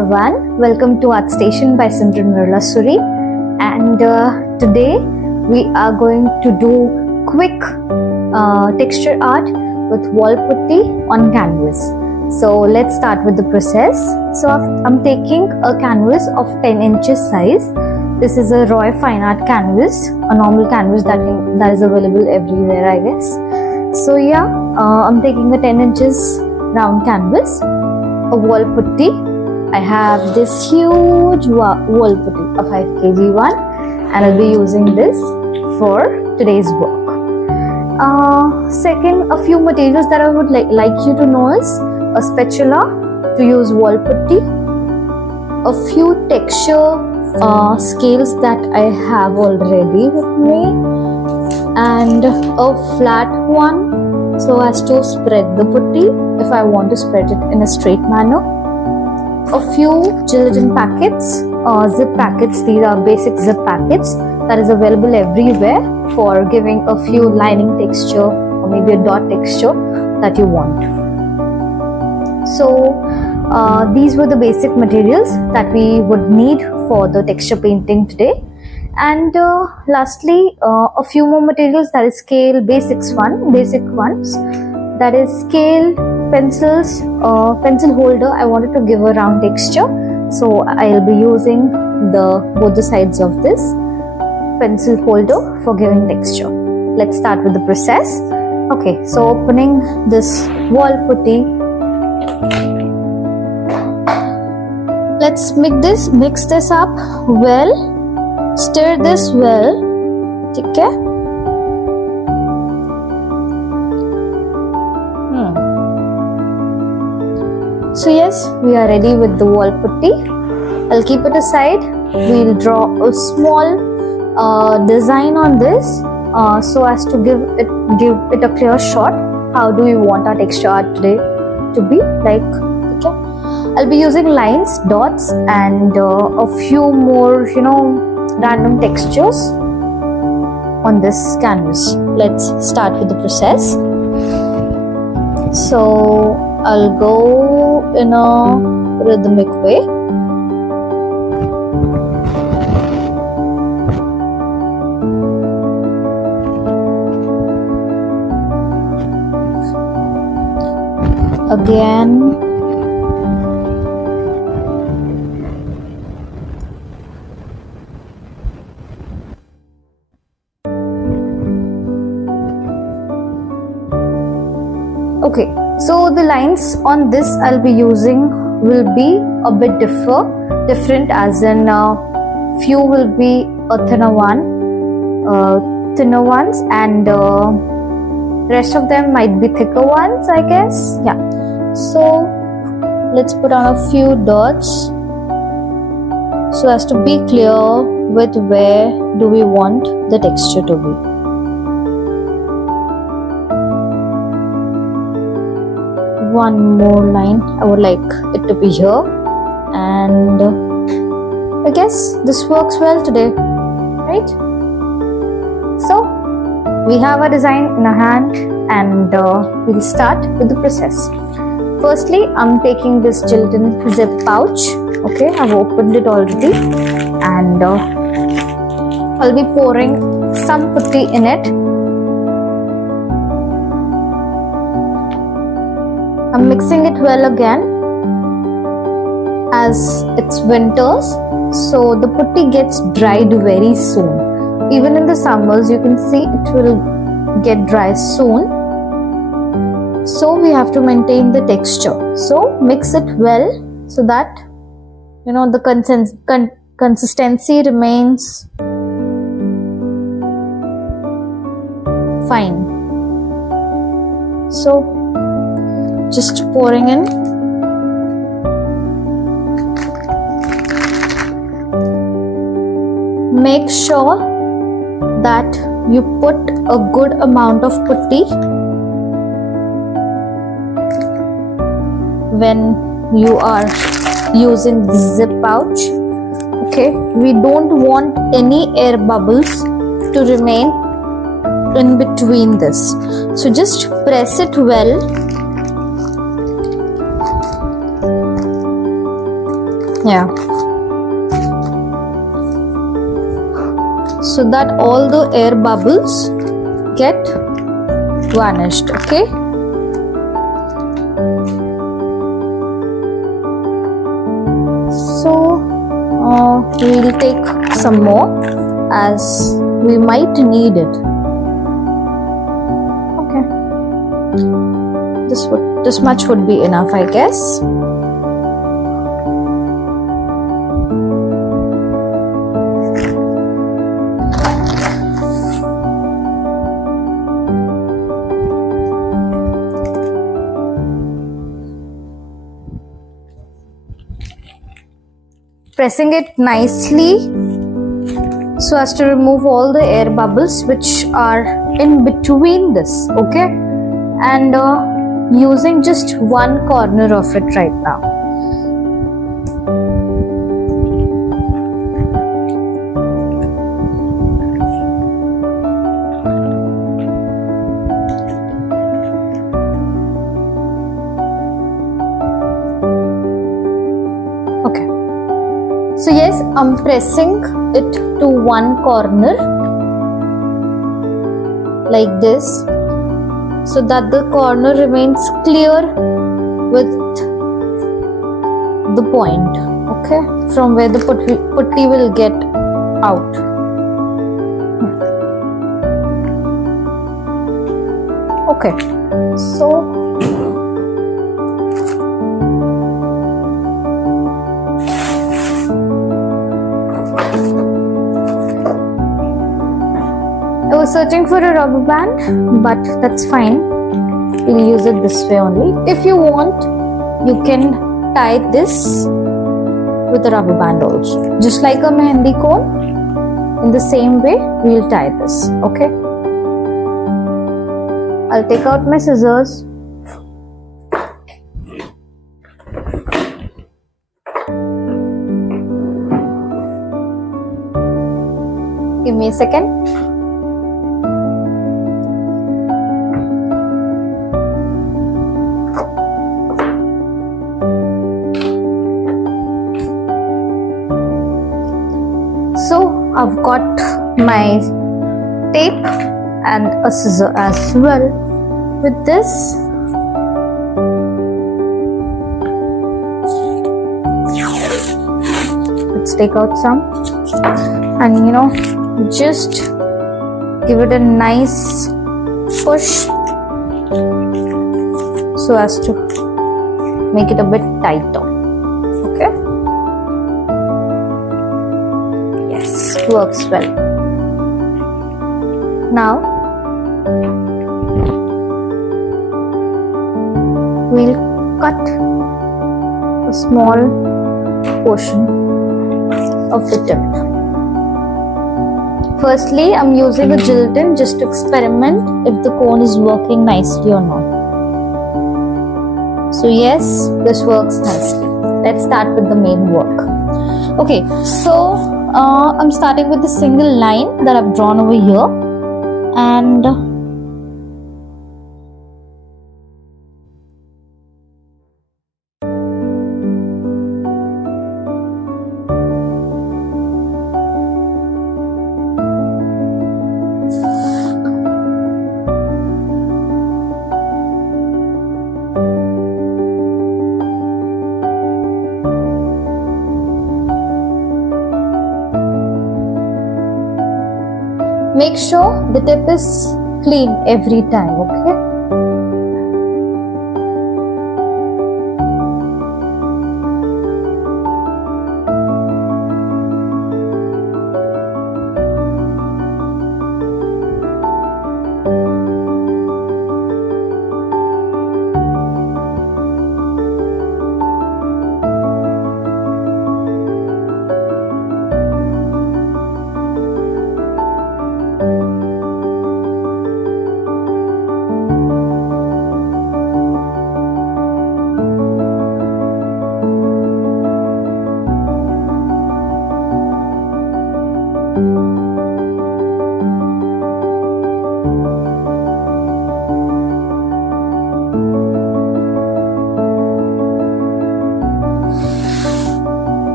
everyone, welcome to Art Station by Simran Suri, and today we are going to do quick texture art with wall putty on canvas. So let's start with the process. So I'm taking a canvas of 10 inches size. This is a Roy Fine Art canvas, a normal canvas that is available everywhere, I guess. So yeah, I'm taking a 10 inches round canvas, a wall putty. I have this huge wall putty, a 5 kg one, and I'll be using this for today's work. Second, a few materials that I would like you to know is a spatula to use wall putty, a few texture scales that I have already with me, and a flat one so as to spread the putty if I want to spread it in a straight manner. A few gelatin packets, zip packets. These are basic zip packets that is available everywhere for giving a few lining texture or maybe a dot texture that you want. So these were the basic materials that we would need for the texture painting today. And lastly, a few more materials, that is scale, basic ones, that is scale, pencils, pencil holder. I wanted to give a round texture, so I'll be using both the sides of this pencil holder for giving texture. Let's start with the process. Okay, so opening this wall putty, let's mix this up well, stir this well. Okay. So yes, we are ready with the wall putty. I'll keep it aside. We'll draw a small design on this so as to give it a clear shot. How do we want our texture art today to be like? Okay, I'll be using lines, dots, and a few more, random textures on this canvas. Let's start with the process. So I'll go in a rhythmic way. Again. Okay, so the lines on this I'll be using will be a bit different, as in few will be a thinner ones, and rest of them might be thicker ones, I guess. Yeah, so let's put on a few dots so as to be clear with where do we want the texture to be. One more line, I would like it to be here, and I guess this works well today, right? So we have a design in our hand, and we'll start with the process. Firstly, I'm taking this gelatin zip pouch. Okay, I've opened it already, and I'll be pouring some putty in it. I'm mixing it well again, as it's winters, so the putty gets dried very soon. Even in the summers, you can see it will get dry soon. So we have to maintain the texture. So mix it well so that the consistency remains fine. So just pouring in. Make sure that you put a good amount of putty when you are using the zip pouch. Okay, we don't want any air bubbles to remain in between this, so just press it well Yeah. So that all the air bubbles get vanished. Okay. So we'll take some more as we might need it. Okay. This much would be enough, I guess. Pressing it nicely so as to remove all the air bubbles which are in between this, okay? And using just one corner of it right now. Okay. So yes, I'm pressing it to one corner like this so that the corner remains clear with the point, okay, from where the putty will get out. Okay, so I was searching for a rubber band, but that's fine. We'll use it this way only. If you want, you can tie this with a rubber band also. Just like a mehendi cone, in the same way, we'll tie this, okay? I'll take out my scissors. Give me a second. So I've got my tape and a scissor as well. With this, let's take out some and just give it a nice push so as to make it a bit tighter. Okay. Works well. Now we'll cut a small portion of the tip. Firstly, I'm using a gelatin just to experiment if the cone is working nicely or not. So yes, this works nicely. Let's start with the main work. Okay, so I'm starting with the single line that I've drawn over here, and make sure the tip is clean every time, okay?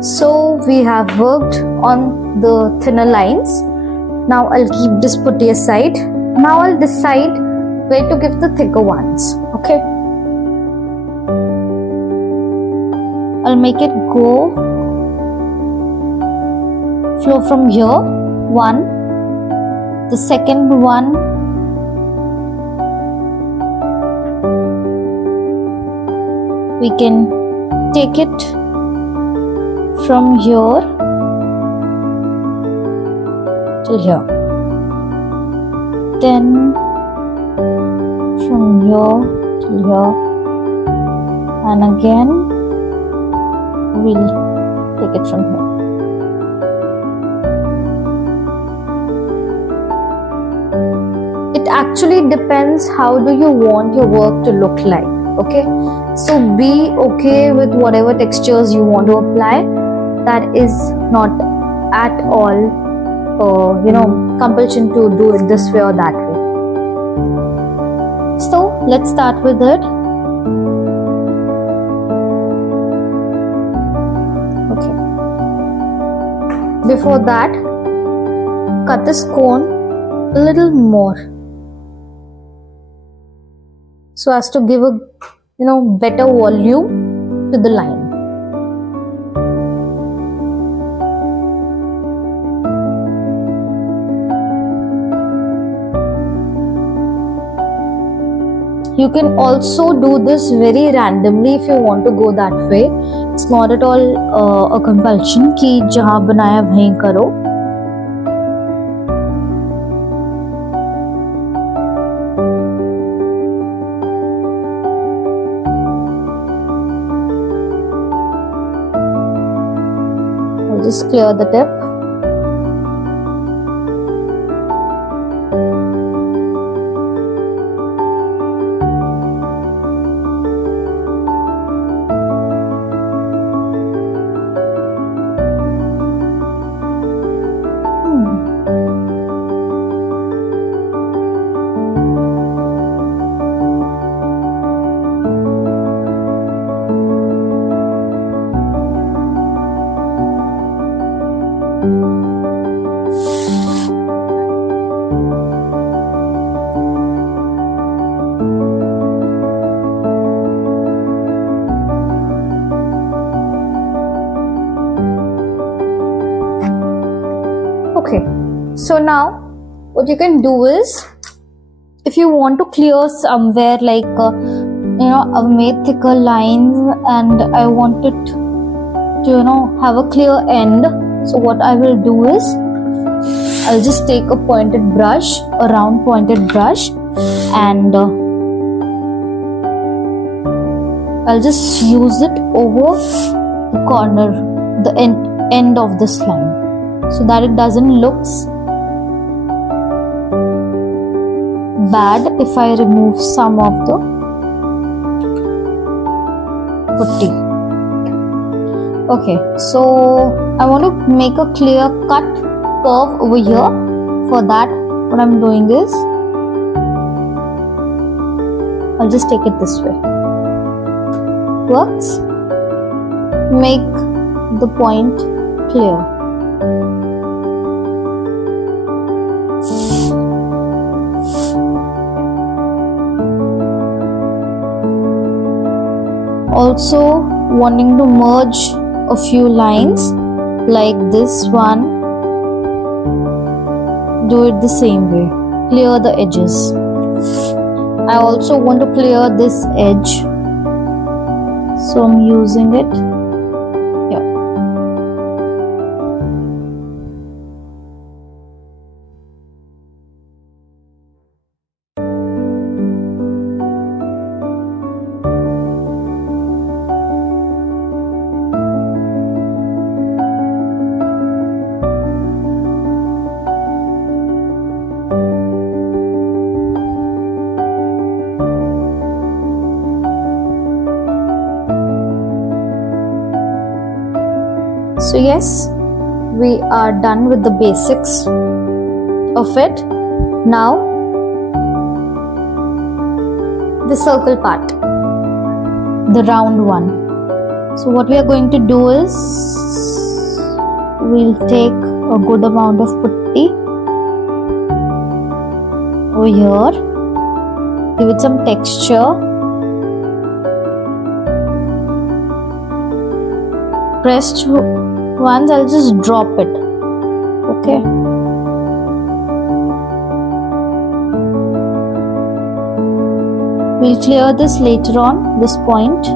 So we have worked on the thinner lines. Now I'll keep this putty aside. Now I'll decide where to give the thicker ones. Okay. I'll make it go flow from here. One. The second one. We can take it from here till here. Then from here till here, and again we'll take it from here. It actually depends how do you want your work to look like. Okay, so be okay with whatever textures you want to apply. That is not at all compulsion to do it this way or that way. So let's start with it. Okay, before that, cut this cone a little more so as to give a better volume to the line. You can also do this very randomly if you want to go that way. It's not at all a compulsion कि जहाँ बनाया वहीं करो. I'll just clear the tip. Okay, so now what you can do is, if you want to clear somewhere like I've made thicker lines and I want it to have a clear end. So what I will do is, I'll just take a pointed brush, a round pointed brush, and I'll just use it over the corner, the end of this line, so that it doesn't look bad if I remove some of the putty. Okay, so I want to make a clear cut curve over here. For that, what I'm doing is, I'll just take it this way. Works. Make the point clear. Also wanting to merge a few lines like this one, do it the same way. Clear the edges. I also want to clear this edge, so I'm using it here. So yes, we are done with the basics of it. Now the circle part, the round one. So what we are going to do is we'll take a good amount of putty over here, give it some texture. Pressed once, I'll just drop it. Okay. We'll clear this later on, this point.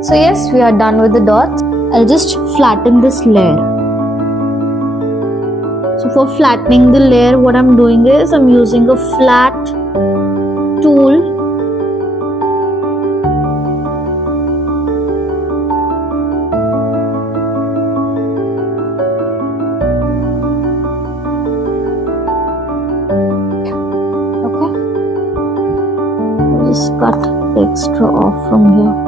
So yes, we are done with the dots. I'll just flatten this layer. So for flattening the layer, what I'm doing is I'm using a flat tool. Okay. I'll just cut the extra off from here.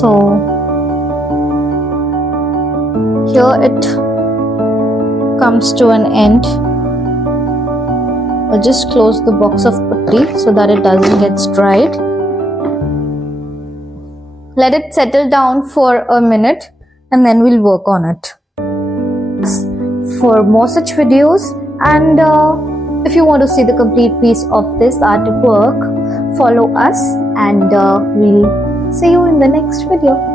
So here it comes to an end. I'll just close the box of putty so that it doesn't get dried. Let it settle down for a minute and then we'll work on it. For more such videos, and if you want to see the complete piece of this artwork, follow us, and we'll see you in the next video.